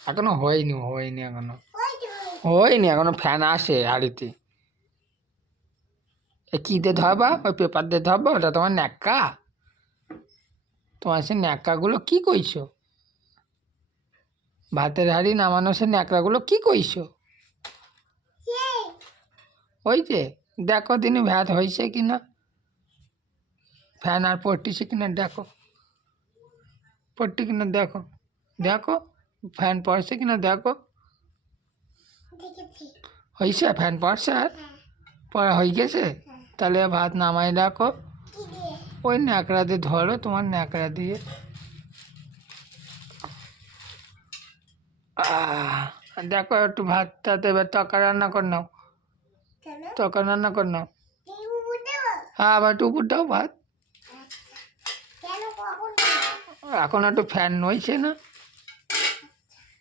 এখনো হয়নি এখনো ফ্যান আসে হাড়িতে। কী দিয়ে ধরবা? ওই পেপার দিয়ে ধরবা? ওটা তোমার ন্যাক্কা। তোমার সে ন্যাক্কাগুলো কী কইছো? ভাতের হাঁড়ি নামানো সে ন্যাকড়াগুলো কী কইছো? ওই যে দেখো দিনই ভাত হয়েছে কিনা, ফ্যান আর পড়তিছে কিনা দেখো, পড়তি কিনা দেখো, দেখো ফ্যান পড়ছে কিনা দেখো। হয়েছে? ফ্যান পড়ছে আর পড়া হয়ে গেছে? তাহলে ভাত নামাই রাখো, ওই ন্যাকড়া দিয়ে ধরো, তোমার ন্যাকড়া দিয়ে। দেখো একটু ভাতটাতে এবার তরকারি রান্না করে নাও, তরকারি রান্না করে নাও। হ্যাঁ আবার একটু উপর দাও ভাত। এখন একটু ফ্যান নইছে না,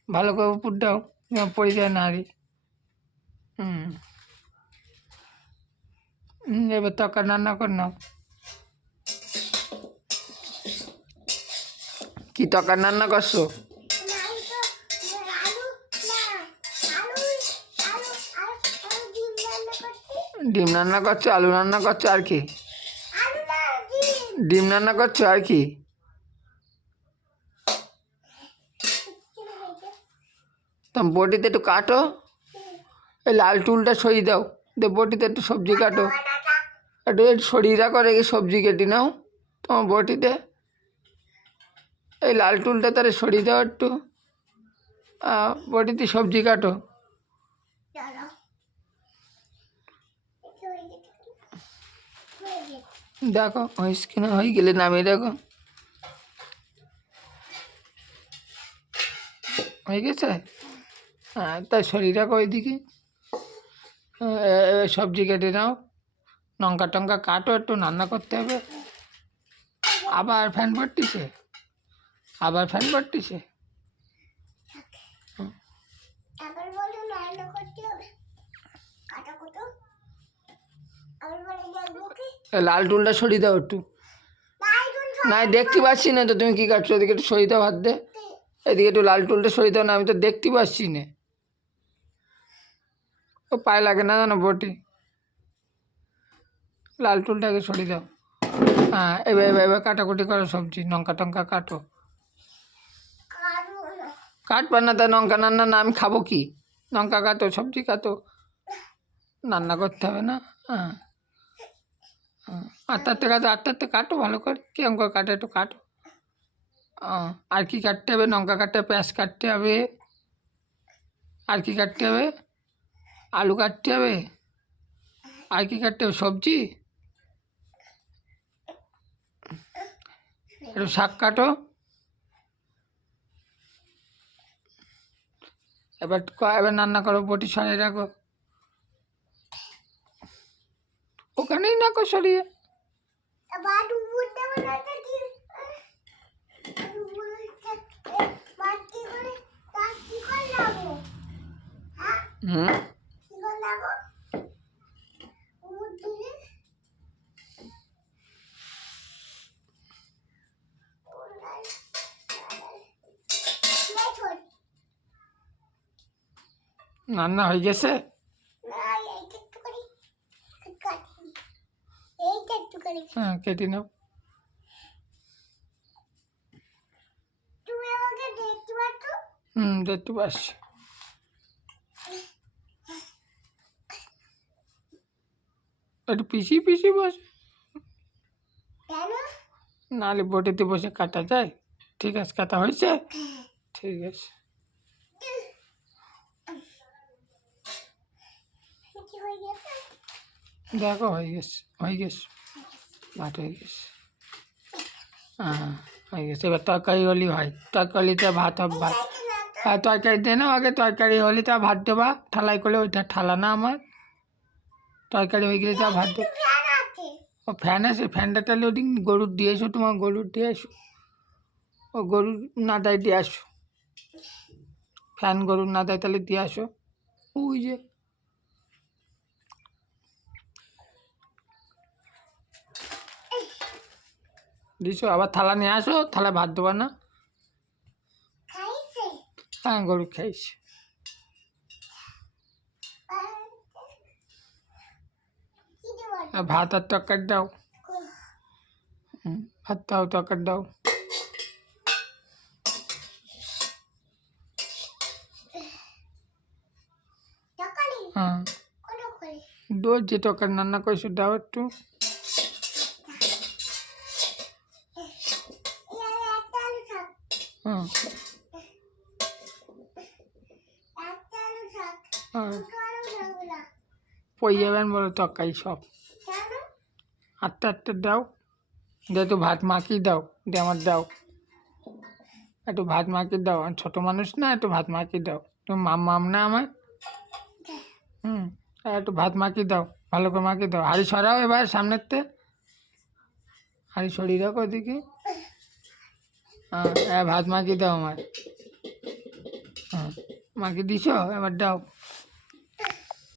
ভালো করে উপর দাও, পড়ে যায় নাড়ি। এবার তরকারি রান্না করে নাও। কি তরকারি রান্না করছো? ডিম রান্না করছো, আলু রান্না করছো, আর কি? ডিম রান্না করছো, আর কি? তুমি বটিতে একটু কাটো, এই লাল টুলটা সরিয়ে দাও, বটিতে একটু সবজি কাটো, একটু সরিয়ে রাখো, রেখে সবজি কেটে নাও তোমার বটিতে। এই লাল টুলটা তাহলে সরিয়ে দাও একটু, বটিতে সবজি কাটো। দেখো হয়েছে কিনা, হয়ে গেলে নামিয়ে রাখো। হয়ে গেছে? হ্যাঁ তাই সরিয়ে রাখো ওইদিকে। সবজি কেটে নাও, লঙ্কা টঙ্কা কাটো, একটু রান্না করতে হবে। আবার ফ্যান পড়তিছে, আবার ফ্যান পড়তিছে। লাল টুলটা সরিয়ে দাও একটু। না দেখতে পাচ্ছি না তো তুমি কী কাটছো, এদিকে একটু সরিয়ে দাও হাত দিয়ে, এদিকে একটু লাল টুলটা সরিয়ে দাও না, আমি তো দেখতে পাচ্ছি না। ও পায়ে লাগে না জানো বটি, লাল টুলটাকে সরিয়ে দাও। হ্যাঁ এবার এবার এবার কাটাকুটি করো সবজি, লঙ্কা টঙ্কা কাটো। কাটবা না তা লঙ্কা রান্না না আমি খাবো কি? লঙ্কা কাটো, সবজি কাটো, রান্না করতে হবে না। হ্যাঁ আটটাতে কাটো, আটটাতে কাটো ভালো করে, কিরম করে কাটো একটু কাটো। আর কি কাটতে হবে? লঙ্কা কাটতে হবে, পেঁয়াজ কাটতে হবে, আর কি কাটতে হবে? আলু কাটতে হবে, আর কি কাটতে হবে? সবজি, একটু শাক কাটো। এবার এবার রান্না করো, বটি সরিয়ে রাখো, ওখানেই রাখো সরিয়ে। হুম রান্না হয়ে গেছে? হ্যাঁ কেটে নাও। দেখতে পাচ্ছি। একটু পিছিয়ে পিছিয়ে বসে, নাহলে বটিতে বসে কাটা যায়। ঠিক আছে, কাটা হয়েছে? ঠিক আছে। দেখো হয়ে গেছে, হয়ে গেছে, ভাত হয়ে গেছে। হ্যাঁ হয়ে গেছে, এবার তরকারি হলেই হয়, তরকারিতে ভাত হবে। ভাত, হ্যাঁ তরকারি দিয়ে নাও আগে, তরকারি হলে তা ভাত দেবা ঠালাই করলে, ওইটা ঠালা না আমার, তরকারি হয়ে গেলে তা ভাত দেবো। ও ফ্যান আছে, ফ্যানটা তাহলে ওদিন গরুর দিয়ে এসো, তোমার গরুর দিয়ে আসো, ও গরুর না দেয় দিয়ে আসো, ফ্যান গরুর না দেয় তাহলে দিয়ে আসো। ওই যে দিছো, আবার থালা নিয়ে আসো, থালা ভাত দেবা না। হ্যাঁ গরু খাইছে। ভাত আর তরকারি দাও। ভাত দাও, তরকারি দাও। হ্যাঁ দোর যে তরকারি রান্না করেছো দাও একটু। হ্যাঁ পড়ে যাবেন বলো তরকারি সব। আটটা আটটা দাও, দিয়ে একটু ভাত মাখিয়ে দাও, দিয়ে আমার দাও একটু ভাত মাখিয়ে দাও। আমি ছোটো মানুষ না, একটু ভাত মাখিয়ে দাও। তুমি মাম না আমার। আর একটু ভাত মাখিয়ে দাও, ভালো করে মাখিয়ে দাও। হাঁড়ি সরাও এবার সামনেরতে, হাঁড়ি সরিয়ে রাখো ওদিকে। হ্যাঁ ভাত মাখিয়ে দাও আমার। হ্যাঁ মাখিয়ে দিছো, এবার দাও।